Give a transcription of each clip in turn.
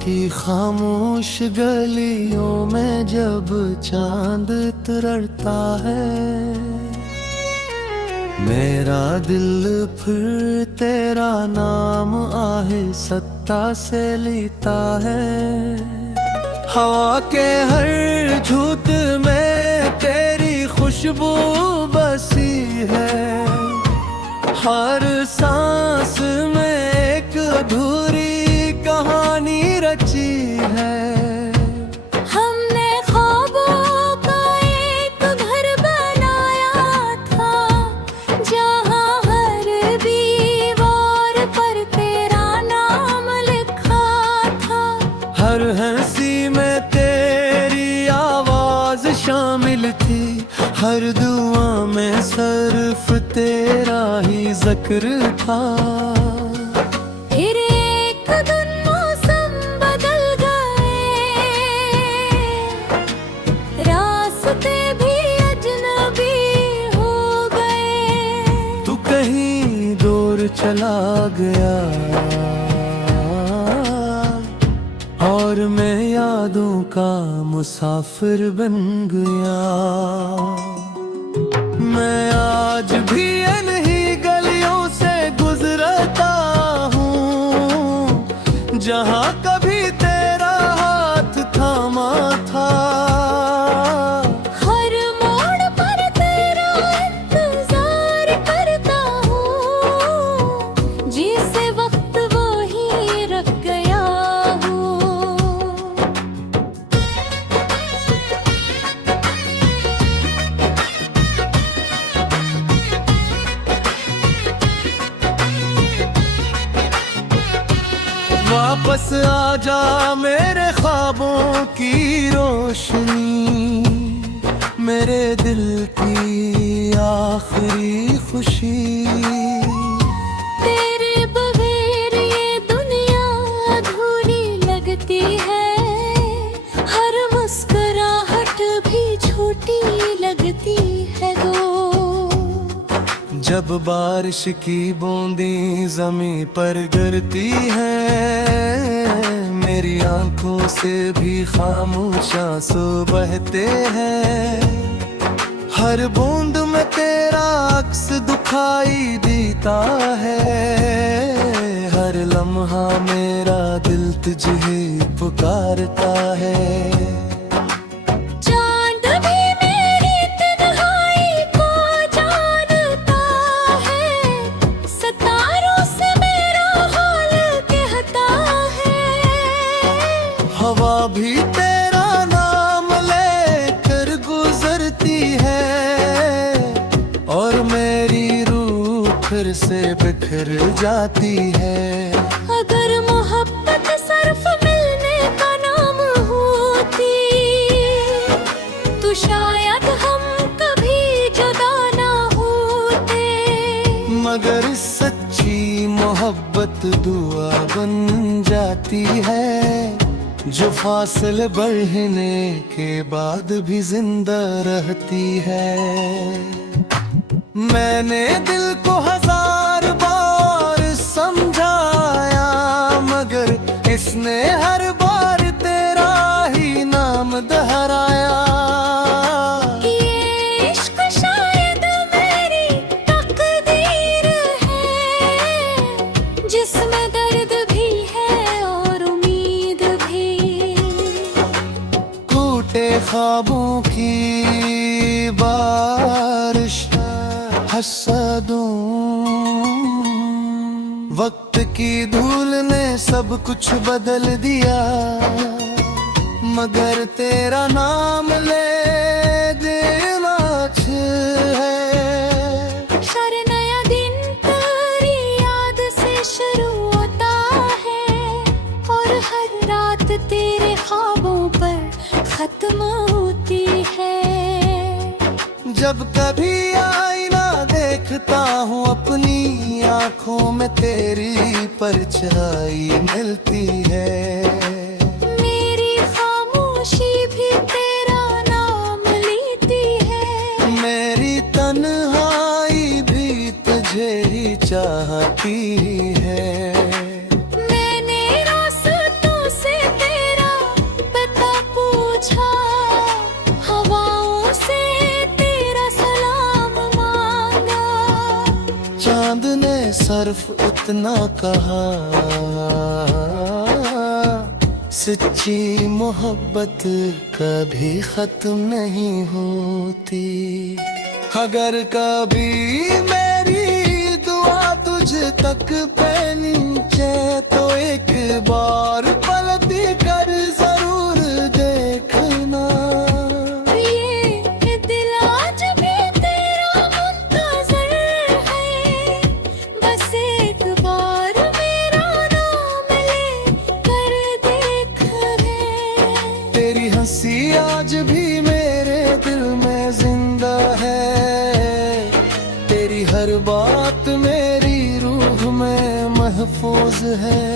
की खामोश गलियों में जब चांद उतरता है, मेरा दिल फिर तेरा नाम आहिस्ता से लेता है। हवा के हर झूठ में तेरी खुशबू बसी है, हर सांस में एक अधूरी कहानी रची है। हमने ख्वाबों का एक घर बनाया था, जहाँ हर दीवार पर तेरा नाम लिखा था। हर हंसी में तेरी आवाज शामिल थी, हर दुआ में सिर्फ तेरा ही जिक्र था। फिर एक दिन मौसम बदल गए, रास्ते भी अजनबी हो गए। तू कहीं दूर चला गया और मैं यादों का मुसाफिर बन गया। मैं आज भी इन्हीं गलियों से गुजरता हूँ, जहाँ कभी तेरा हाथ थामा था। हर मोड़ पर तेरा इंतजार करता हूँ, जिसे वक्त वो ही रख गया हूँ। वापस आजा मेरे ख्वाबों की रोशनी, मेरे दिल की आखिरी खुशी। तेरे बगैर ये दुनिया अधूरी लगती है, हर मुस्कुराहट भी छोटी लगती है गो। जब बारिश की बूंदें ज़मीं पर गिरती हैं, मेरी आंखों से भी खामोश आंसू बहते हैं। हर बूंद में तेरा अक्स दिखाई देता है, हर लम्हा मेरा दिल तुझे पुकारता है। चांद भी मेरी तन्हाई को जानता है, सितारों से मेरा हाल कहता है। हवा भी तेरा नाम लेकर गुजरती है, और मेरी रूह फिर से बिखर जाती है। अगर मोहब्बत सिर्फ मिलने का नाम होती, तो शायद हम कभी जुदा ना होते। मगर इस सच्ची मोहब्बत दुआ बन जाती है, जो फासले बढ़ने के बाद भी जिंदा रहती है। मैंने दिल को हजार बार समझाया, मगर इसने हर बार तेरा ही नाम दोहराया। ये इश्क शायद मेरी तकदीर है, जिसमें दर्द भी है और उम्मीद भी। टूटे ख्वाबों की बारिश हसदों, वक्त की धूल ने सब कुछ बदल दिया, मगर तेरा नाम ले देना है। हर नया दिन तेरी याद से शुरू होता है, और हर रात तेरे ख्वाबों पर खत्म होती है। जब कभी आईना देखता हूँ अपनी आँखों में तेरी परछाई मिलती है। मेरी खामोशी भी तेरा नाम लेती है, मेरी तन्हाई भी तुझे ही चाहती है। मैंने रास्तों से सिर्फ उतना कहा, सच्ची मोहब्बत कभी खत्म नहीं होती। अगर कभी मेरी दुआ तुझ तक पहुंचे तो एक बार पलट कर जरूर देखना। ये दिल आज भी तेरा मुंतज़र है, बस एक बार मेरा नाम ले कर देख ले। तेरी हंसी आज भी मेरे दिल में जिंदा है, तेरी हर बात मेरी रूह में महफूज है।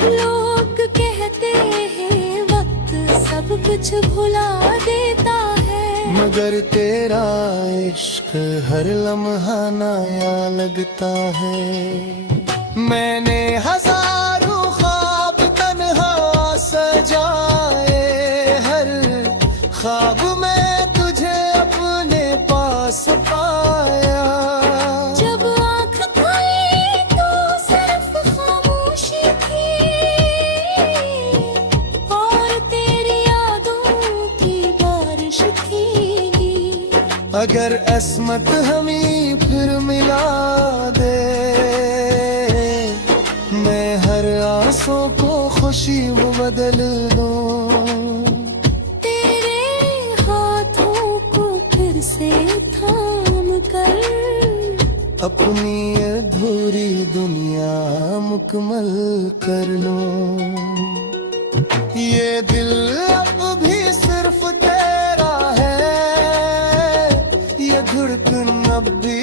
लोग कहते हैं वक्त सब कुछ भुला देता है, मगर तेरा इश्क हर लम्हा नया लगता है। मैंने हजारों ख्वाब तन्हा सजाए, हर ख्वाब में तुझे अपने पास पाया। जब आँख खुली तो सिर्फ खामोशी थी, और तेरी यादों की बारिश थी। अगर अस्मत हमें फिर मिला दे, मैं हर आंसू को खुशी में बदल दूं। तेरे हाथों को फिर से थाम कर अपनी अधूरी दुनिया मुकम्मल कर लूं। ये दिल अब भी सिर्फ तेरा है, ये धड़कन अब भी